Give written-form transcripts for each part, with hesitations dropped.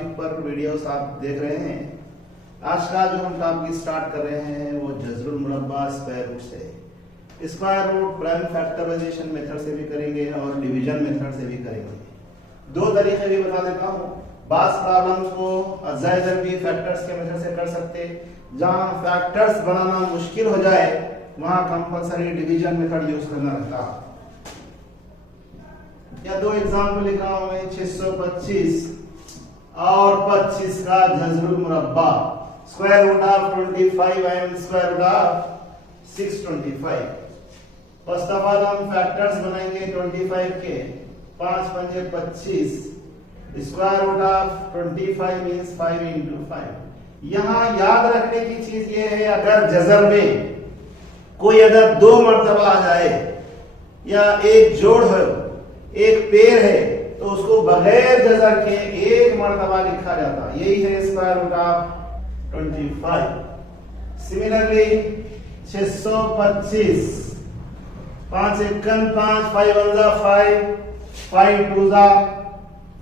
Topic पर videos आप देख रहे हैं। आज का जो हम टॉपिक स्टार्ट कर रहे हैं वो जज़रुल मुरब्बा स्क्वायर रूट से। Square root prime factorisation method से भी करेंगे और डिवीजन मेथड से भी करेंगे। दो तरीके भी बता देता हूँ। बास प्रॉब्लम्स को अज़ाय ज़रबी फैक्टर्स के मेथड से कर सकते, जहाँ फैक्टर्स बनाना मुश्किल हो जाए वहां कंपलसरी डिवीजन मेथड यूज करना रहता। या दो एग्जाम्पल लिखा हूं मैं, 625 और 25 का जज़रुल मुरब्बा square root of 25 and square root of 625। First of all हम फैक्टर्स बनाएंगे 25 के, 5 पंजे 25, square root of 25 means 5 into 5। यहां याद रखने की चीज ये है, अगर जज़र में कोई अदद दो मर्तबा आ जाए या एक जोड़ हो, एक पेयर है, तो उसको बगैर जज़र के एक मर्तबा लिखा जाता। यही है स्क्वायर रूट ऑफ 25। सिमिलरली 625, 5 एकन 5, 5 वन जा 5, 5 टू जा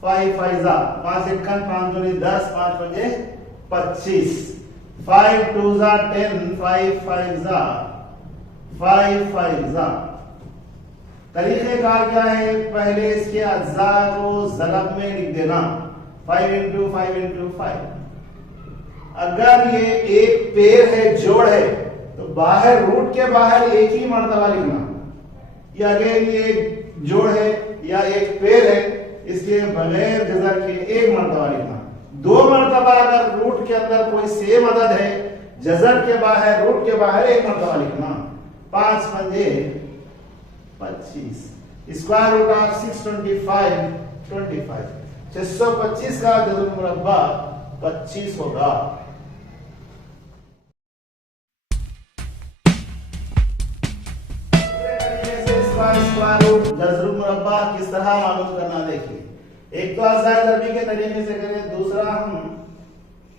5, 5 जा 5 एकन 5 दूनी 10, 5 पंजे 25, 5 टू जा 10, 5 5 जा 5 5 जा। तरीक़ेकार क्या है, पहले इसके अज्जा को ज़रब में लिख देना, 5 into 5 into 5। अगर ये एक पेयर है, जोड़ है, तो बाहर रूट के बाहर एक ही मर्तबा लिखना। ये अगेन ये जोड़ है या एक पेयर है, इसलिए बगैर जज़र के एक मर्तबा लिखना। दो मर्तबा अगर रूट के अंदर कोई सेम अदद है, जज़र के बाहर रूट के बाहर एक मर्तबा लिखना। 5 पंजे 25, स्क्वायर रूट ऑफ 625 25। 625 का जज़रुल मुरब्बा 25 होगा। स्क्वायर रूट जज़रुल मुरब्बा किस तरह मालूम करना देखिए। एक तो अज़ाय ज़रबी के तरीके से करें, दूसरा हम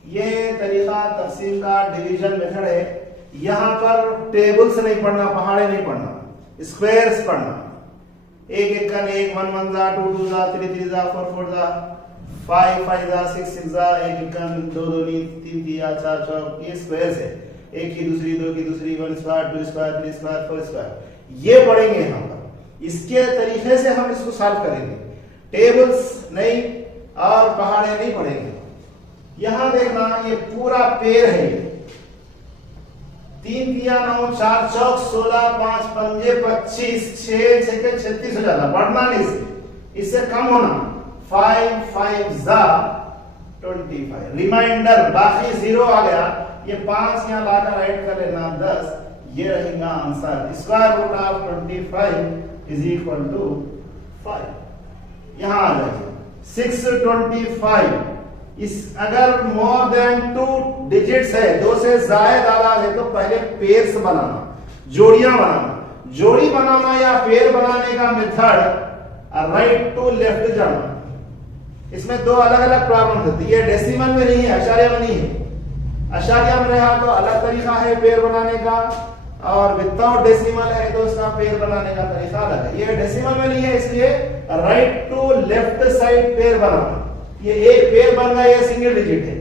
ये तरीका तक़सीम का डिवीजन मेथड है। यहां पर टेबल्स नहीं पढ़ना, पहाड़े नहीं पढ़ना, स्क्वायर्स पढ़ना। एक एक का एक, 1 1 जा 2 2 जा 3 3 जा 4 4 जा 5 5 जा 6 6 जा, एक एक का 2 2 3 3 या 4 4। ये स्क्वायर्स है, एक की दूसरी, दो की दूसरी, 1 स्क्वायर 2 स्क्वायर 3 स्क्वायर 4 स्क्वायर। ये पढ़ेंगे यहां पर। इसके तरीके से हम इसको सॉल्व करेंगे, टेबल्स नहीं और पहाड़े नहीं पढ़ेंगे। यहां देखना, ये पूरा पेयर है, 3 3 9 4 चौक 16, 5 पंजे 25, 6 6 के 36 हो जाता। बढ़ना नहीं, इससे कम होना। 5 5 जा 25, रिमाइंडर बाकी 0 आ गया, ये 5 यहां लाकर ऐड कर लेना 10। ये रहेगा answer. Square root of 25 is equal to 5। यहां आ जाइए 625। इस अगर मोर देन 2 डिजिट्स है, 2 से ज्यादा आवाज है, तो पहले पेयर्स बनाना, जोड़ियां बनाना। जोड़ी बनाना या पेयर बनाने का मेथड राइट टू लेफ्ट जाना। इसमें दो अलग अलग प्रॉब्लम होती है। ये डेसिमल में नहीं है, अशारिया में नहीं है। अशारिया में रहा तो अलग तरीका है पेयर बनाने का, और विदाउट डेसिमल है तो उसका पेयर बनाने का तरीका अलग है। ये डेसिमल में नहीं है, इसलिए right to left side pair बनाना। ये एक पेयर बन गया, ये सिंगल डिजिट है।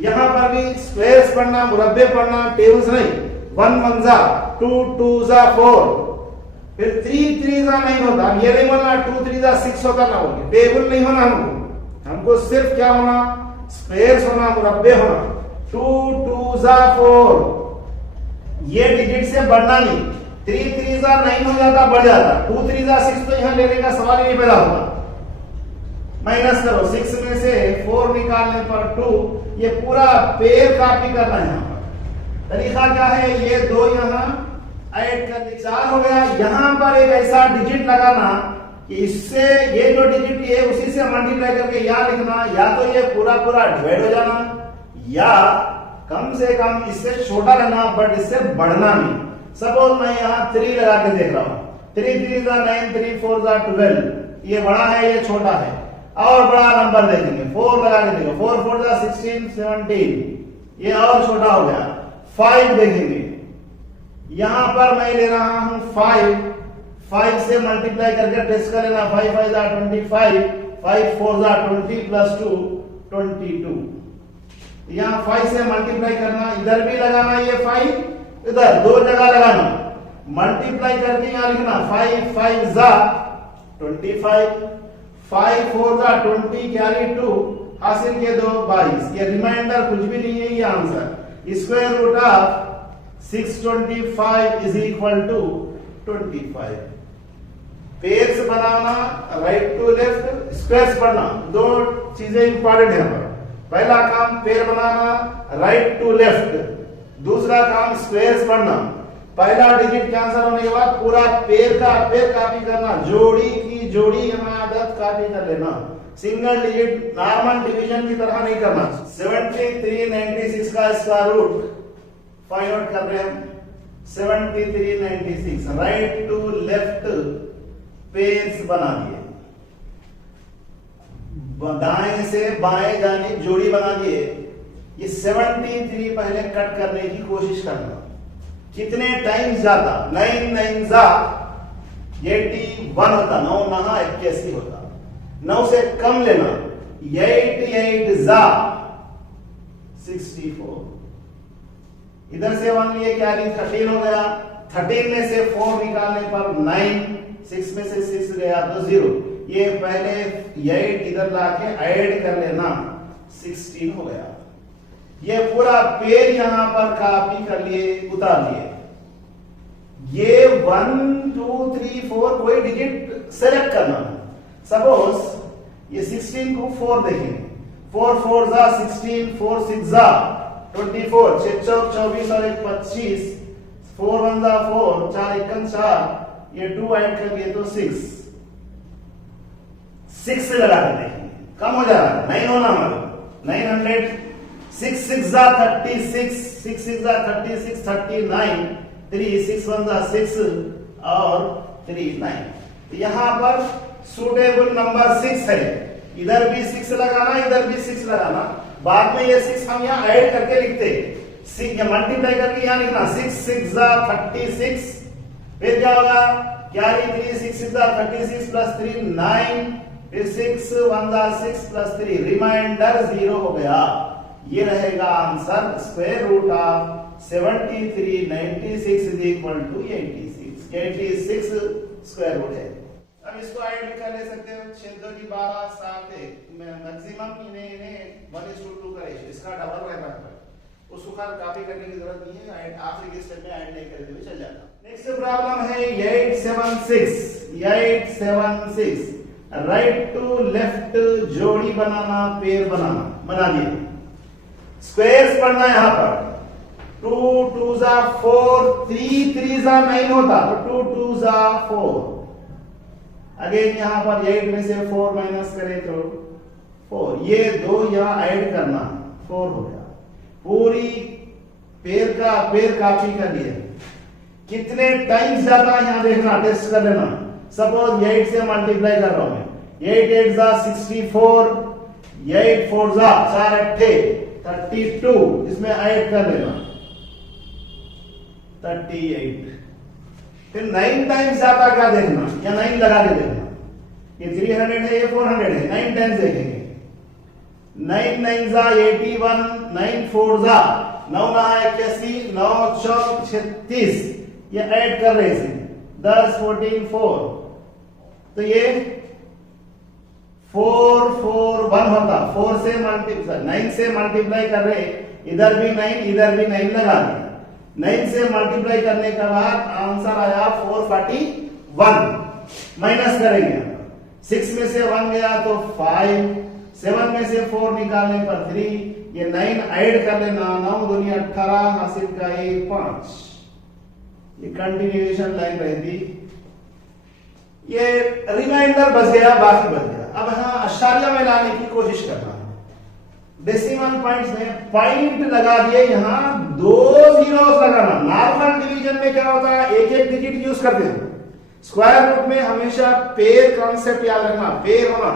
यहां पर भी स्क्वायर्स पढ़ना, मुरब्बे पढ़ना, टेबल्स नहीं। 1 1 जा 2 2 जा 4, फिर 3 3 जा नहीं होता। ये नहीं बोलना 2 3 जा 6 होता ना बोलिए। टेबल नहीं होना हमको सिर्फ क्या होना, स्क्वायर्स होना, मुरब्बे होना। 2 2 जा 4, ये डिजिट से बढ़ना नहीं। 3 3 जा 9 हो जाता, बढ़ जाता। 2 3 जा 6 तो यहां लेने का सवाल ही नहीं पैदा होता। माइनस करो, 6 में से 4 निकालने पर 2। ये पूरा पेयर कॉपी करना है। यहां पर तरीका क्या है, ये 2 यहां ऐड कर दी, 4 हो गया। यहां पर एक ऐसा डिजिट लगाना कि इससे ये जो डिजिट है उसी से मल्टीप्लाई करके यहां लिखना। या तो ये पूरा पूरा डिवाइड हो जाना, या कम से कम इससे छोटा रहना, बट इससे बढ़ना नहीं। सपोज मैं यहां 3 लगा के देख रहा हूं। 3 3 जा 9, 3 4 जा 12। ये बड़ा है, ये छोटा है। और बड़ा नंबर देखेंगे, 4 लगा के देखो, 4 4 जा 16 17, ये और छोटा हो गया। 5 देखेंगे, यहां पर मैं ले रहा हूं 5 से मल्टीप्लाई करके टेस्ट कर लेना। 5 5 जा 25, 5 4 जा 20 प्लस 2 22। यहाँ 5 से मल्टीप्लाई करना, इधर भी लगाना ये 5, इधर दो जगह लगाना, मल्टीप्लाई करके यहाँ लिखना 5 5 जा 25, 5 4 जा 20 कैरी 2, हासिल किए 2 22। ये रिमाइंडर कुछ भी नहीं है, ये answer square root of 625 is equal to 25। Pairs बनाना, राइट टू लेफ्ट, स्क्वायर्स पढ़ना, दो चीजें इंपॉर्टेंट है पर। पहला काम पेयर बनाना राइट टू लेफ्ट, दूसरा काम स्क्वायर्स पढ़ना। पहला डिजिट कैंसिल होने के बाद पूरा पेयर का पेयर कॉपी करना, जोड़ी की जोड़ी यहाँ आदत कॉपी कर लेना, सिंगल डिजिट नॉर्मल डिवीजन की तरह नहीं करना। 7396 का स्क्वायर रूट फाइंड आउट कर रहे हैं। 7396 राइट टू लेफ्ट पेयर्स बना दिए, दाएं से बाएं जाने जोड़ी बना दिए। ये 73 पहले कट करने की कोशिश करना, कितने टाइम्स जाता, 9 9 जा 81 होता, 9 9 81 होता, 9 से कम लेना, 8 8 जा 64। इधर से 1 लिए क्या 13 हो गया, 13 में से 4 निकालने पर 9, 6 में से 6 गया तो 0। ये पहले 8 इधर लाके ऐड कर लेना, 16 हो गया। ये पूरा पेड़ यहां पर कॉपी कर लिए, उतार लिए। ये 1 2 3 4 कोई डिजिट सेलेक्ट करना। सपोज ये 16 को 4 देखेंगे, 4 4 जा 16, 4 6 जा 24, 6 चौक 24 और 1 25, 4 1 जा 4, 4 1 4, ये 2 ऐड कर लिए तो 6 से लगा के देखेंगे, कम हो जा रहा है, 9 होना मतलब 900, 6 6 जा 36, 6 6 जा 36, 39, 3 6 1 जा 6 और 3 9। यहां पर सूटेबल नंबर 6 है, इधर भी 6 लगाना, इधर भी 6 लगाना। बाद में ये 6 हम यहाँ ऐड करके लिखते, 6 मल्टीप्लाई करके यहाँ लिखना, 6 6 जा 36, फिर क्या होगा, कैरी 3, 6 6 जा 36 प्लस 3 9, फिर 6 1 जा 6 प्लस 3, रिमाइंडर 0 हो गया। ये रहेगा answer, square root of 7396 is equal to 86। 86 square root है। अब इसको ऐड भी कर ले सकते हो, 6 2 की 12 7 1 मैक्सिमम इन्हें 1:2 का रेशियो, इसका डबल रहता है, उसको खाली कॉपी करने की जरूरत नहीं है, ऐड आखिरी के स्टेप में ऐड नहीं करते हुए चल जाता। नेक्स्ट प्रॉब्लम है 876 राइट टू लेफ्ट जोड़ी बनाना, पेयर बनाना, बना दिए। स्क्वायर्स पढ़ना यहां पर, 2 2 जा 4, 3 3 जा 9 होता तो 2 2 जा 4। अगेन यहां पर 8 में से 4 माइनस करें तो 4, ये 2 यहां ऐड करना, 4 हो गया। पूरी पेयर कॉपी कर लिए। कितने टाइम्स जाता है यहां देखना, टेस्ट कर लेना। सपोज 8 से मल्टीप्लाई कर रहा हूं मैं, 8 8 जा 64, 8 4 जा 4 8 32, इसमें ऐड कर लेना 38। फिर 9 टाइम्स जाता क्या देखना, या 9 लगा के देखना। ये 300 है, ये 400 है, 9 टाइम्स देखेंगे। 9 9 जा 81, 9 4 जा 9 9 81, 9 चौक 36, ये ऐड कर रहे हैं 10 14 4, तो ये 4 4 1 होता, 4 से मल्टीप्लाई 9 से मल्टीप्लाई कर रहे, इधर भी 9 इधर भी 9 लगा दिया। 9 से मल्टीप्लाई करने के बाद आंसर आया 441, माइनस करेंगे, 6 में से 1 गया तो 5, 7 में से 4 निकालने पर 3, ये 9 ऐड कर लेना, 9 दूनी 18, हासिल का 1 5। ये कंटिन्यूएशन लाइन रहती, ये रिमाइंडर बच गया, बाकी बच गया। अब यहां आश्चर्य में लाने की कोशिश करना है। डेसिमल पॉइंट्स में पॉइंट लगा दिए, यहां 2 जीरोस लगाना। नॉर्मल डिवीजन में क्या होता है, एक एक डिजिट यूज करते हैं। स्क्वायर रूट में हमेशा पेयर कॉन्सेप्ट याद रखना, पेयर होना।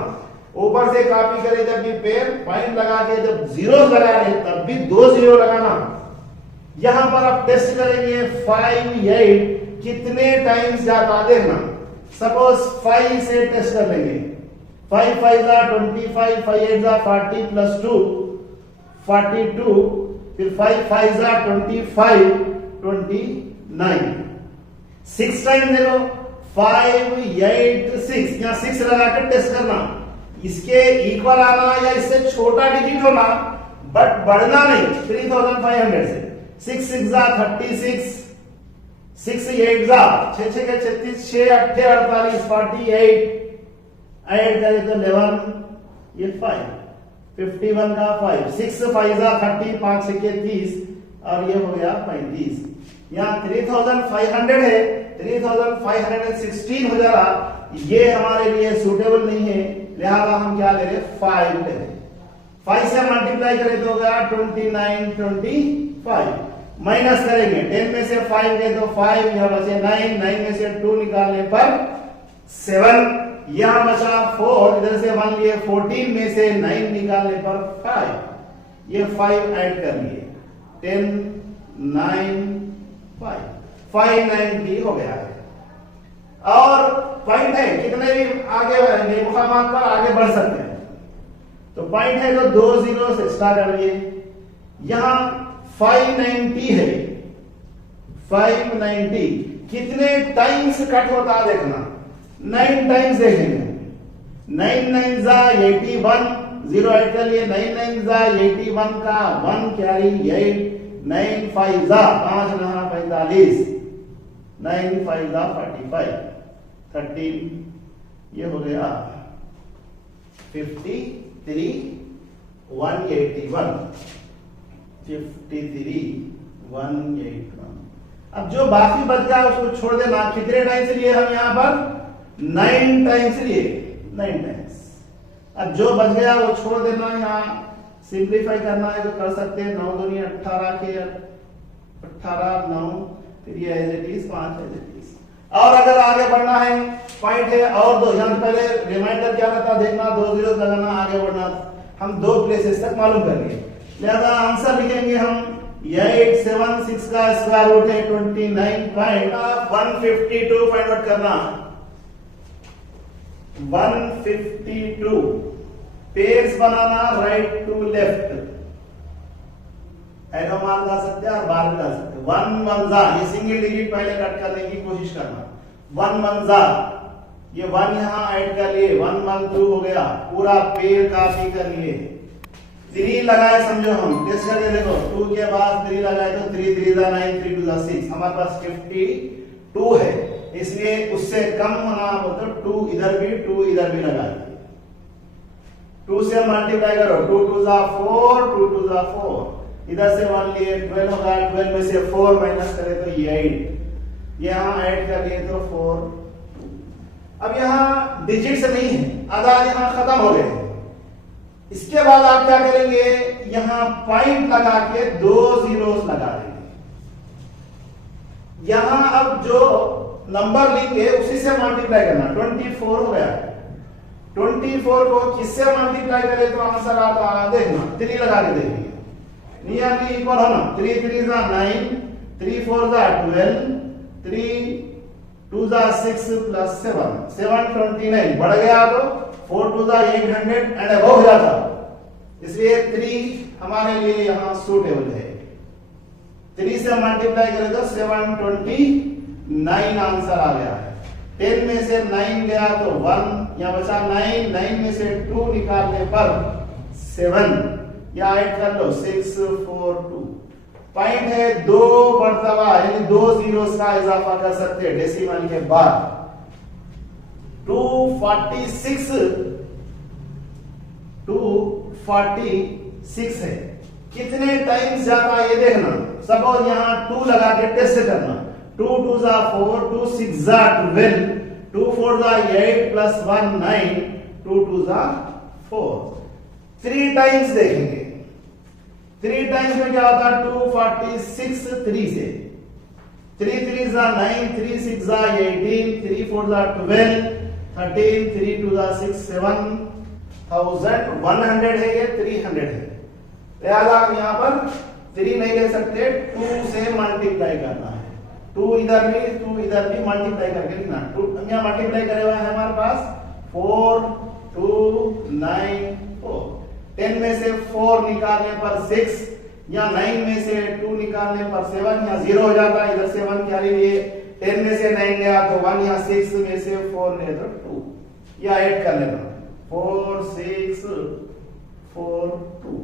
ऊपर से कॉपी करे जब भी पेयर, पॉइंट लगा के जब जीरो लगा रहे तब भी 2 जीरो लगाना। यहां पर आप टेस्ट करेंगे 5 8 कितने टाइम्स जाता देखना। सपोज 5 से टेस्ट कर लेंगे, 5 5 जा 25, 5 8 जा 40 प्लस 2 42, फिर 5 5 जा 25 29, 6 टाइम देखो 5 8 6, यहाँ 6 लगा कर टेस्ट करना, इसके इक्वल आना या इससे छोटा डिजिट होना बट बढ़ना नहीं 3500 से। 6 6 जा 36, 6 8 जा 6 6 के 36, 6 8 48 48, ऐड करें तो 11, ये 5 51 का 5, 6 5 जा 30, 5 6 के 30 और ये हो गया 35। यहाँ 3500 है, 3516 हो जा रहा, ये हमारे लिए सूटेबल नहीं है, लिहाजा हम क्या ले रहे 5 ले रहे। 5 से मल्टीप्लाई करें तो होगा 29 25, माइनस करेंगे 10 में से 5 गए तो 5, यहां बचे 9, 9 में से 2 निकालने पर 7, यहां बचा 4, इधर से मान लिए 14 में से 9 निकालने पर 5, ये 5 ऐड कर लिए 10 9 5, 590 हो गया है। और पॉइंट है कितने भी आगे बढ़ेंगे मुकामात पर आगे बढ़ सकते हैं, तो पॉइंट है तो 2 0 से स्टार्ट करिए। यहां 590 है, 590 कितने टाइम्स कट होता देखना, 9 टाइम्स देखेंगे। 9 9 जा 81, 0 ऐड कर लिए, 9 9 जा 81 का 1 कैरी 8, 9 5 जा 5 9 45, 9 5 जा 45, 13, ये हो गया 53 181, 53 181। अब जो बाकी बच गया उसको छोड़ देना। कितने टाइम्स लिए हम यहाँ पर 9 टाइम्स लिए, 9 टाइम्स। अब जो बच गया वो छोड़ देना, यहाँ सिंप्लीफाई करना है तो कर सकते हैं। 9 दूनी 18 के 18 9, फिर ये as it is 5 as it is. और अगर आगे बढ़ना है पॉइंट है और दो, यहाँ पहले रिमाइंडर क्या रहता देखना, 2 जीरो लगाना, आगे बढ़ना। हम 2 प्लेसेस तक मालूम कर लिए, लिहाजा आंसर लिखेंगे हम 876 का स्क्वायर रूट है 29.152 फाइंड आउट करना। 152 पेयर्स बनाना राइट टू लेफ्ट, एरो मान ला सकते हैं और बार भी ला सकते हैं। 1 1 जा, ये सिंगल डिजिट पहले कट करने की कोशिश करना। 1 1 जा, ये 1 यहां ऐड कर लिए, 1 1 2 हो गया, पूरा पेड़ कॉपी कर लिए। 3 लगाए समझो, हम टेस्ट करके देखो, 2 के बाद 3 लगाए तो 3 3 जा 9, 3 2 जा 6, हमारे पास 52 है, इसलिए उससे कम होना हो तो 2 इधर भी 2 इधर भी लगा दीजिए। 2 से मल्टीप्लाई करो, 2 2 जा 4, 2 2 जा 4, इधर से मान लिए 12 होगा, 12 में से 4 माइनस करें तो ये 8, यहां ऐड कर लिए तो 4। अब यहां डिजिट्स नहीं है, आधार यहां खत्म हो गए। इसके बाद आप क्या करेंगे, यहां पॉइंट लगा के 2 जीरोस लगा देंगे। यहां अब जो नंबर लिखे उसी से मल्टीप्लाई करना। 24 हो गया, 24 को किससे मल्टीप्लाई करें तो आंसर आता देखना, 3 लगा के देखेंगे, नियरली इक्वल होना। 3 3 जा 9, 3 4 जा 12, 3 2 जा 6 प्लस 7 729, बढ़ गया तो 4 2 जा 800 एंड अबव हो जाता, इसलिए 3 हमारे लिए यहां सूटेबल है। 3 से मल्टीप्लाई करें तो 729 आंसर आ गया है। 10 में से 9 गया तो 1, यहां बचा 9, 9 में से 2 निकालने पर 7, या ऐड कर लो 6 4 2। पॉइंट है 2 मर्तबा यानी 2 जीरोस का इजाफा कर सकते हैं डेसिमल के बाद। 246 है, कितने टाइम्स जाता है ये देखना। सपोज यहां 2 लगा के टेस्ट करना। 2 2 जा 4, 2 6 जा 12, 2 4 जा 8 प्लस 1 9, 2 2 जा 4। 3 टाइम्स देखेंगे, 3 टाइम्स में क्या होता है 246 3 से, 3 3 जा 9, 3 6 जा 18, 3 4 जा 12, 13, 3 2 जा 6 7100 है, ये 300 है। लिहाजा हम यहां पर 3 नहीं ले सकते, 2 से मल्टीप्लाई करना है। 2 इधर भी 2 इधर भी मल्टीप्लाई करके लिखना। 2 यहां मल्टीप्लाई करे हुआ है हमारे पास 4 294। 10 में से 4 निकालने पर 6, या 9 में से 2 निकालने पर 7, या 0 हो जाता है, इधर से 1 क्या लिए, 10 में से 9 गया तो 1, या 6 में से 4 ले तो 2, या 8 कर लेना, 4 6 4 2।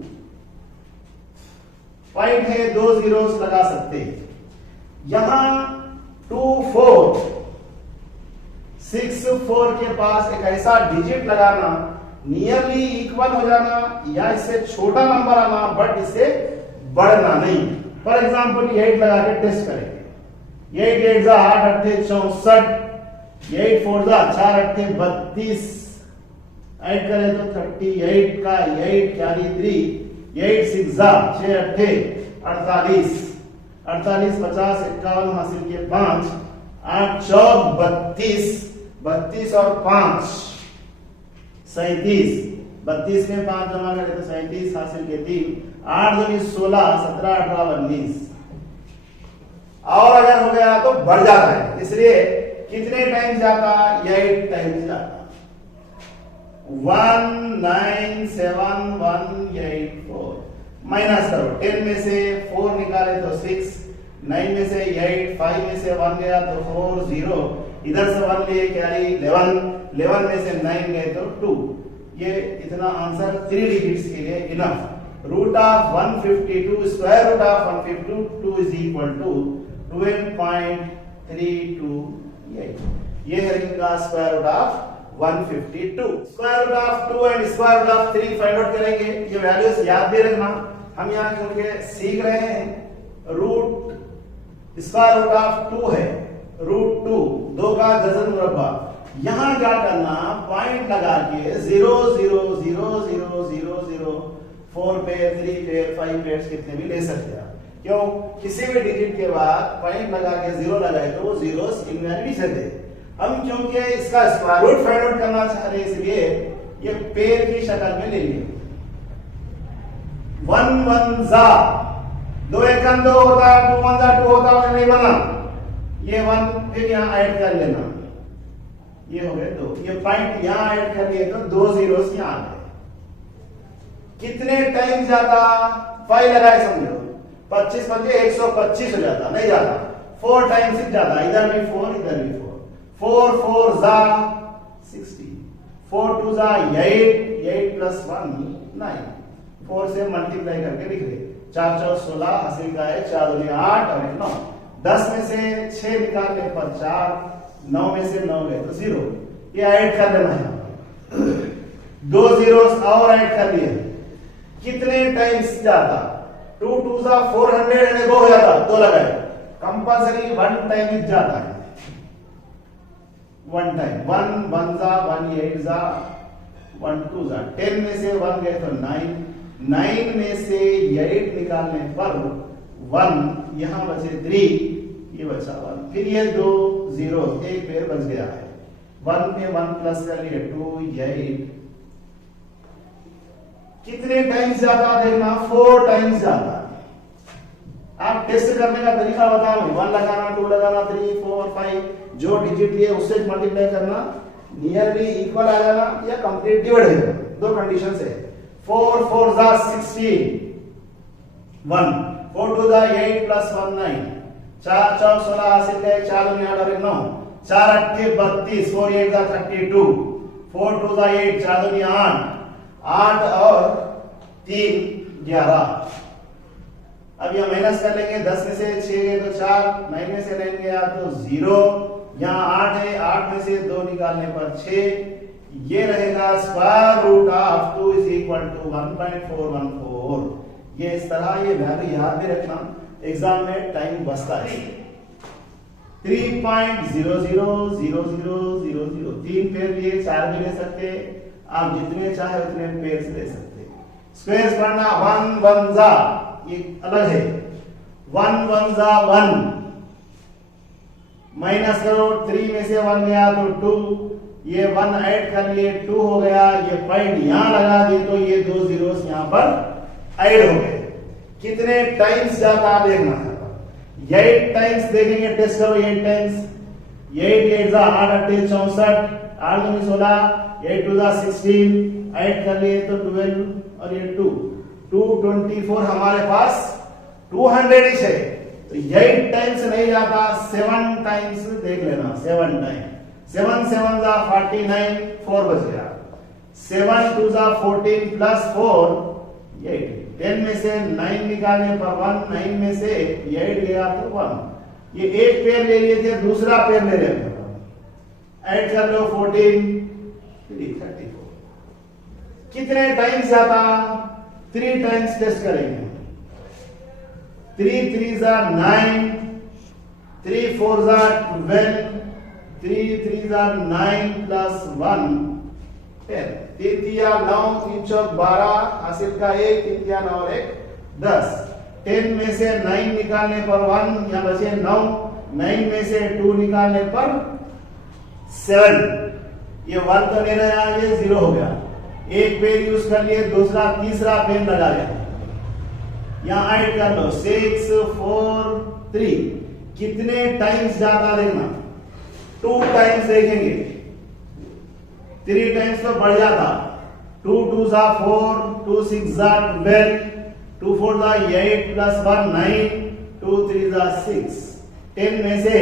पॉइंट है, 2 जीरोस लगा सकते हैं। यहां 2 4 6 4 के पास एक ऐसा डिजिट लगाना, नियरली इक्वल हो जाना या इससे छोटा नंबर आना, बट इससे बढ़ना नहीं। फॉर एग्जांपल 8 लगा के टेस्ट करेंगे। 8 8 जा 8 8 64, 8 4 जा 4 8 32, ऐड करें तो 38 का 8 कैरी 3, 8 6 जा 6 8 48, 48 50 51 हासिल के 5, 8 4 32, 32 और 5 37, 32 में 5 जमा करें तो 37 हासिल के 3, 8 दूनी 16, 17 18 19। और अगर हो गया तो बढ़ जाता है, इसलिए कितने टाइम्स जाता, 8 टाइम्स जाता। 197,184 माइनस करो, 10 में से 4 निकाले तो 6, 9 में से 8, 5 में से 1 गया तो 4 0, इधर से 1 लिए कैरी 11, 11 में से 9 गए तो 2। ये इतना आंसर 3 डिजिट्स के लिए enough. Root of 152 square root of 152 is equal to 12.328। ये है इनका square root of 152। Square root of 2 and square root of 3 find out करेंगे। ये वैल्यूज याद भी रखना, हम यहाँ क्योंकि सीख रहे हैं। रूट स्क्वायर रूट ऑफ 2 है, रूट 2 2 का डजन मुरब्बा। यहां क्या करना, पॉइंट लगा के 0 0 0 0 0 0 4 पेयर 3 पेयर 5 पेयर्स कितने भी ले सकते हैं। क्यों, किसी भी डिजिट के बाद पॉइंट लगा के 0 लगाए तो वो जीरोस इनवैल्यूएशन थे। हम क्योंकि इसका स्क्वायर रूट फाइंड आउट करना चाह रहे हैं, इसलिए ये पेयर की शक्ल में ले लिए। 1 1 जा 2 1 2 होता है, 2 1 जा 2 होता है, नहीं बना। ये 1 फिर यहाँ ऐड कर लेना, ये हो गए 2। ये पॉइंट यहाँ ऐड कर लिए तो 2 जीरोस यहाँ आ गए। कितने टाइम जाता, 5 लगाए समझो, 25 पंजे 125 हो जाता, नहीं जाता। 4 टाइम्स ही जाता, इधर भी 4 इधर भी 4। 4 4 जा 60, 4 2 जा 8, 8 प्लस 1 9। 4 से मल्टीप्लाई करके लिख ले, 4 4 16 हासिल का है, 4 दूनी 8 और 1 9। 10 में से 6 निकालने पर 4, 9 में से 9 गए तो 0। ये ऐड कर लेना है, 2 जीरोस और ऐड कर लिए। कितने टाइम्स जाता, 2 2 जा 400 एंड 2 हो जाता, 2 लगाए। कंपल्सरी 1 टाइम ही जाता है, 1 टाइम। 1 1 जा 1 8 जा 1 2 जा। 10 में से 1 गए तो 9, 9 में से 8 निकालने पर 1, यहां बचे 3, ये बचा 1। फिर ये 2 जीरो, एक पेयर बच गया है। 1 पे 1 प्लस कर लिए 2 8। कितने टाइम्स जाता देखना, 4 टाइम्स जाता। आप टेस्ट करने का तरीका बताओ, 1 लगाना 2 लगाना 3 4 5, जो डिजिट लिए उससे मल्टीप्लाई करना, नियरली इक्वल आ जाना या कंप्लीट डिवाइड हो जाना। 2 कंडीशन है। 4 4 जा 16 1, 4 2 जा 8 प्लस 1 9, 4 4 16 हासिल गए, 4 में 8 और 9, 4 8 32, 4 8 जा 32, 4 2 जा 8, 4 दूनी 8, 8 और 3 11। अब यह माइनस कर लेंगे, 10 में से 6 गए तो 4, 9 में से 9 गया तो 0, यहाँ 8 है, 8 में से 2 निकालने पर 6। ये रहेगा square root of 2 is equal to 1.414। ये इस तरह ये वैल्यू याद भी रखना, एग्जाम में टाइम बचता है। 3.000000, 3 पेयर लिए, 4 भी ले सकते, आप जितने चाहे उतने पेयर ले सकते। स्क्वायर्स पढ़ना, 1 1 जा, ये अलग है, 1 1 जा 1, माइनस करो, 3 में से 1 गया तो 2, ये 1 ऐड कर लिए 2 हो गया। ये पॉइंट यहां लगा दिए तो ये 2 जीरोस यहां पर ऐड हो गए। कितने टाइम्स जाता देखना है, 8 टाइम्स देखेंगे, टेस्ट करो 8 टाइम्स। 8 8 जा 8 8 64, 8 दूनी 16, 8 टू 16, ऐड कर लिए तो 12 और ये 2, 224 हमारे पास 200 ही है, तो 8 टाइम्स नहीं जाता, 7 टाइम्स देख लेना, 7 टाइम, 7 7 जा 49, 4 बच गया, 7 2 जा 14 प्लस 4 8, 10 में से 9 निकालने पर 1, 9 में से 8 गया तो 1, ये एक पेयर ले लिए थे, दूसरा पेयर ले लेते हैं, ऐड कर लो 14 34, कितने टाइम्स जाता, 3 टाइम्स टेस्ट करेंगे, 3 3 जा 9, 3 4 जा 12, 3 3 जा 9 प्लस 1 10, 3 3 9, 3 4 12, हासिल का 1, 3 3 9 और 1 10, 10 में से 9 निकालने पर 1, यहाँ बचे 9, 9 में से 2 निकालने पर 7, ये 1 तो नहीं रहा, ये 0 हो गया, एक पेड़ यूज कर लिए, दूसरा तीसरा पेड़ लगा लिया, यहां ऐड कर लो 6 4 3, कितने टाइम्स जाता देखना, 2 टाइम्स देखेंगे, 3 टाइम्स तो बढ़ जाता, 2 2 जा 4, 2 6 जा 12, 2 4 जा 8 प्लस 1 9, 2 3 जा 6, 10 में से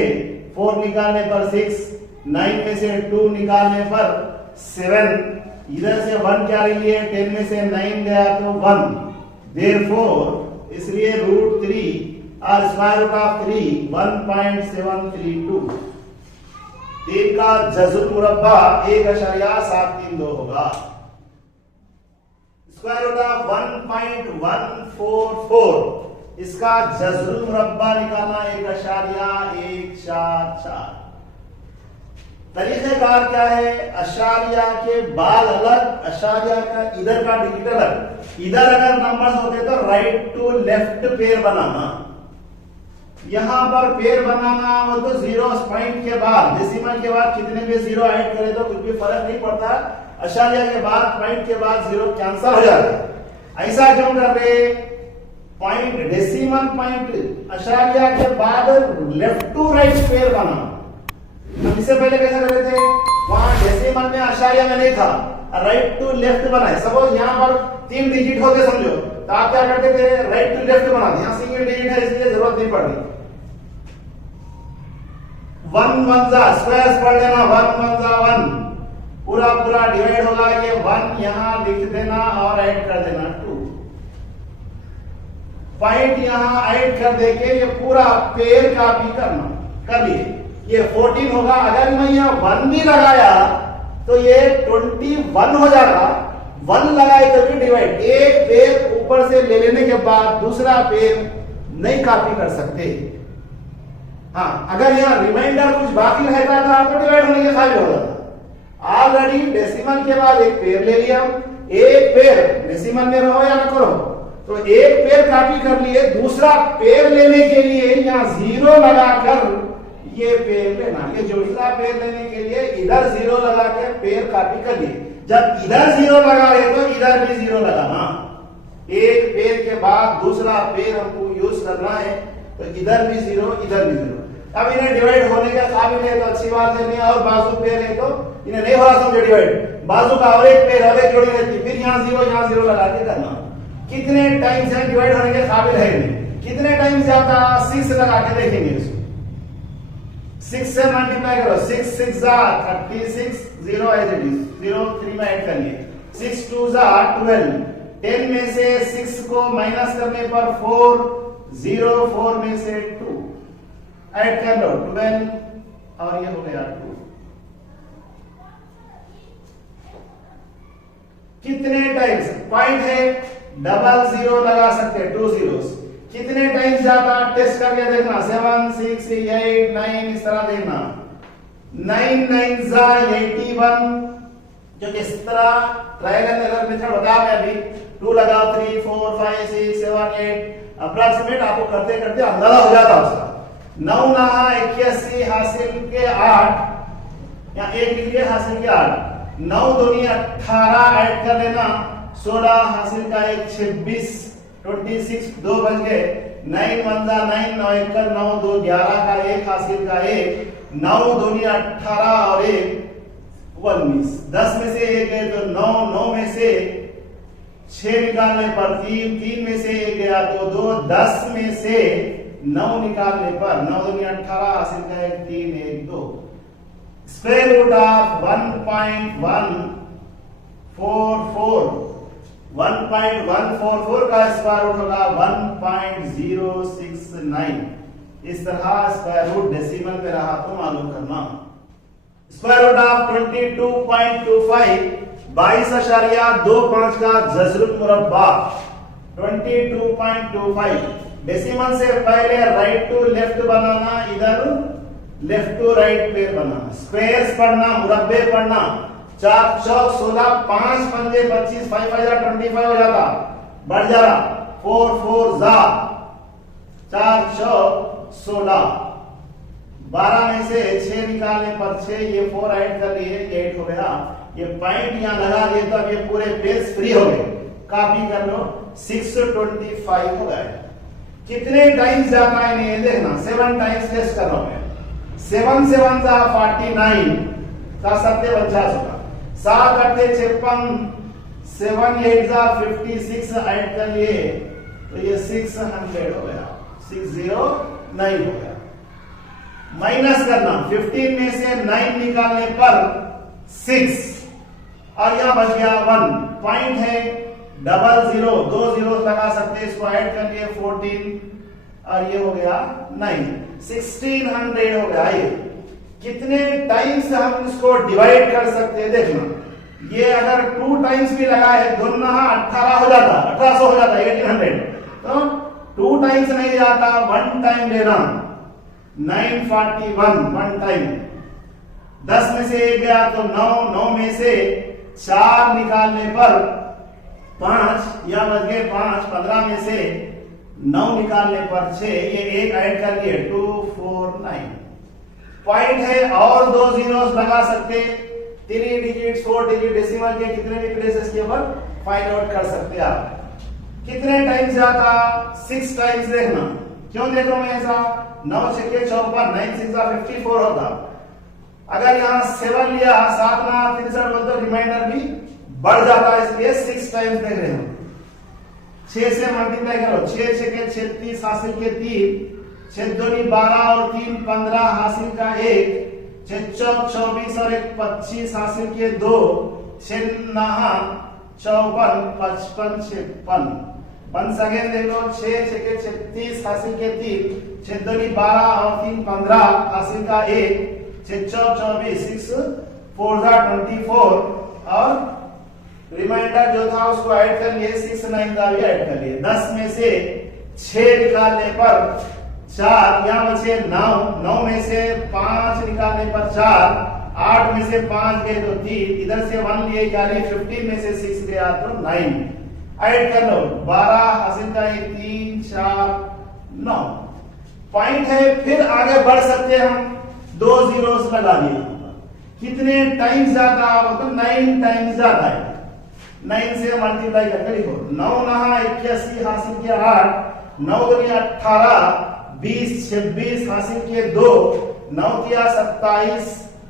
4 निकालने पर 6, 9 में से 2 निकालने पर 7, इधर से 1 क्या लिए, 10 में से 9 गया तो 1, therefore इसलिए √3 और स्क्वायर रूट ऑफ 3 1.732, 3 का जज़्र मुरब्बा 1.732 होगा, स्क्वायर रूट ऑफ 1.144, इसका जज़्र मुरब्बा निकालना 1.144, तरीक़ेकार क्या है, अशारिया के बाद अलग, अशारिया का इधर का डिजिट अलग, इधर अगर नंबर्स होते तो राइट टू लेफ्ट पेयर बनाना, यहां पर पेयर बनाना हो तो 0 पॉइंट के बाद, डेसिमल के बाद कितने भी 0 ऐड करें तो कुछ भी फर्क नहीं पड़ता, अशारिया के बाद पॉइंट के बाद 0 कैंसिल हो जाता है, ऐसा क्यों कर रहे, पॉइंट डेसिमल पॉइंट अशारिया के बाद लेफ्ट टू राइट पेयर बनाना, इससे पहले कैसे कर रहे थे, वहां डेसिमल में अशारिया में नहीं था, राइट टू लेफ्ट बनाए, सपोज यहां पर 3 डिजिट होते समझो, तो आप क्या करते थे, राइट टू लेफ्ट बना दिया, सिंगल डिजिट है इसलिए जरूरत नहीं पड़ रही, 1 1 जा स्क्वायर्स पढ़ लेना, 1 1 जा 1, पूरा पूरा डिवाइड होगा, ये 1 यहां लिख देना और ऐड कर देना 2, पॉइंट यहां ऐड कर देके ये पूरा पेयर कॉपी करना, कर लिए, ये 14 होगा, अगर मैं यहां 1 भी लगाया तो ये 21 हो जाएगा, 1 लगाए तो भी डिवाइड, एक पेयर ऊपर से ले लेने के बाद दूसरा पेयर नहीं कॉपी कर सकते, हाँ अगर यहाँ रिमाइंडर कुछ बाकी रहता था तो डिवाइड होने के खाली हो जाता, ऑलरेडी डेसिमल के बाद एक पेयर ले लिया, एक पेयर डेसिमल में रहो या न करो, तो एक पेयर कॉपी कर लिए, दूसरा पेयर लेने के लिए यहाँ 0 लगाकर ये पेयर लेना, ये दूसरा पेयर लेने के लिए इधर 0 लगा के पेयर कॉपी कर लिए, जब इधर 0 लगा रहे तो इधर भी 0 लगाना, एक पेयर के बाद दूसरा पेयर हमको यूज करना है, तो इधर भी 0 इधर भी 0, अब इन्हें डिवाइड होने का काबिल है तो अच्छी बात है, नहीं और बाजू पेयर है तो इन्हें नहीं हो रहा समझो डिवाइड, बाजू का और एक पेयर और एक जोड़ी रहती, फिर यहाँ 0 लगा के करना, कितने टाइम्स है डिवाइड होने के काबिल है नहीं, कितने टाइम्स जाता, 6 लगा के देखेंगे इसको, 6 से मल्टीप्लाई करो, 6 6 जा 36, 0 एज इट इज, 0 3 में ऐड करिए, 6 2 जा 12, 10 में से 6 को माइनस करने पर 4, 0 4 में से 2 ऐड कर लो 12 और ये हो गया 2, कितने टाइम्स, पॉइंट है डबल 0 लगा सकते हैं, 2 zeros, कितने टाइम्स जाता टेस्ट करके देखना, 7 6 8 9 इस तरह देखना, 9 9 जा 81, जो इस तरह ट्रायल एंड एरर मेथड बताया मैं अभी, 2 लगाओ 3 4 5 6 7 8 अप्रॉक्सीमेट आपको करते करते अंदाजा हो जाता उसका, 9 9 81 हासिल के 8, यहाँ 1 डिग्री हासिल के 8, 9 दूनी 18 ऐड कर लेना, 16 हासिल का 1 26, 26 2 बज गए, 9 1 जा 9 9 1 9 2 11 का 1 हासिल का 1, 9 दूनी 18 और 1 19। 10 में से 1 गए तो 9, 9 में से 6 निकालने पर 3, 3 में से 1 गया तो 2, 10 में से 9 निकालने पर 9 दूनी 18 हासिल का 1, 3, 1, 2। स्क्वायर रूट ऑफ 1.144 का स्क्वायर रूट होगा 1.069। इस तरह स्क्वायर रूट डेसिमल में रहा तो मालूम करना। स्क्वायर रूट ऑफ 22.25 22.25 का जज़रुल मुरब्बा 22.25। डेसिमल से पहले राइट टू लेफ्ट बनाना, इधर लेफ्ट टू राइट पेयर बनाना, स्क्वायर्स पढ़ना, मुरब्बे पढ़ना। 4 चौक 16, 5 पंजे 25, 5 25 हो जाता, बढ़ जा रहा 4 4 जा 4 चौक 16। 12 में से 6 निकालने पर 6, ये 4 ऐड कर लिए 8 हो गया। ये पॉइंट यहां लगा दिए तो अब ये पूरे पेज फ्री हो गए, कॉपी कर लो। 625 हो गए। कितने टाइम्स जाता है ये देखना, 7 टाइम्स टेस्ट कर रहा हूं मैं। 7 7 जा 49 का 7 50 होगा। 7 8 56, 7 8 जा 56 ऐड कर लिए तो ये 600 हो गया, 609 हो गया। माइनस करना, 15 में से 9 निकालने पर 6 और यहां बच गया 1। पॉइंट है 00, 2 जीरो लगा सकते, इसको ऐड कर लिए 14 और ये हो गया 9, 1600 हो गया। ये कितने टाइम्स हम इसको डिवाइड कर सकते हैं देखना। ये अगर 2 टाइम्स भी लगा है, दोनों 18 हो जाता, 1800 हो जाता 1800। तो 2 टाइम्स नहीं जाता, 1 टाइम लेना 941 1 टाइम। 10 में से 1 गया तो 9, 9 में से 4 निकालने पर 5, या बच गए 5। 15 में से 9 निकालने पर 6, ये 1 ऐड कर लिए 249। पॉइंट है और 2 जीरोस लगा सकते, 3 डिजिट 4 डिजिट डेसिमल के कितने भी प्लेसेस के ऊपर फाइंड आउट कर सकते हैं आप। कितने टाइम्स जाता, 6 टाइम्स देखना। क्यों देख रहा हूं मैं ऐसा, 9 6 54, 9 6 54 होता। अगर यहाँ 7 लिया, 7 ना 63 बोल तो रिमाइंडर भी बढ़ जाता है, इसलिए 6 टाइम्स देख रहे हैं। 6 से मल्टीप्लाई करो, 6 6 के 36 हासिल के 3, 6 दूनी 12 और 3 15 हासिल का 1, 6 चौक 24 और 1 25 हासिल के 2, 6 नहा 54 55 56। 1 सेकेंड देख लो, 6 6 के 36 हासिल के 3, 6 दूनी 12 और 3 15 हासिल का 1, 6 चौक 24, 6 4 24 और रिमाइंडर जो था उसको ऐड कर लिए, 6 9 का भी ऐड कर लिए। 10 में से 6 निकालने पर 4, यहां बचे 9, 9 में से 5 निकालने पर 4, 8 में से 5 गए तो 3, इधर से 1 लिए 15 में से 6 गया तो 9 ऐड कर लो। 12 हासिल का 1 3 4 9 पॉइंट है। फिर आगे बढ़ सकते हम, 2 जीरोस लगा दिए। कितने टाइम्स जाता है, मतलब 9 टाइम्स जाता है। 9 से मल्टीप्लाई करके लिखो, 9 नहा 81 हासिल के 8, 9 दूनी 18, 20 26 हासिल के 2, 9 तिया 27,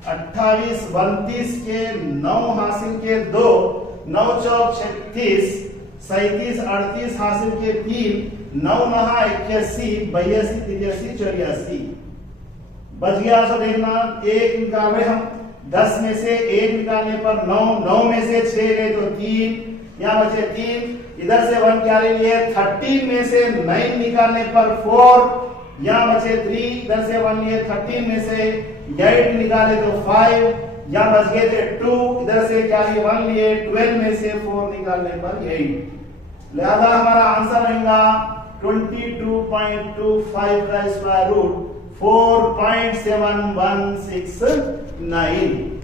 28 32 के 9 हासिल के 2, 9 चौक 36, 37 38 हासिल के 3, 9 नहा 81 82 83 84 बच गया। तो देखना 1 निकाल रहे हम, 10 में से 1 निकालने पर 9, 9 में से 6 गए तो 3, यहां बचे 3, इधर से 1 क्या ले लिए। 13 में से 9 निकालने पर 4, यहां बचे 3, इधर से 1 लिए। 13 में से 8 निकाले तो 5, यहां बच गए थे 2, इधर से क्या लिए 1 लिए। 12 में से 4 निकालने पर 8, लिहाजा हमारा आंसर रहेगा 22.25 का स्क्वायर रूट 4.7169।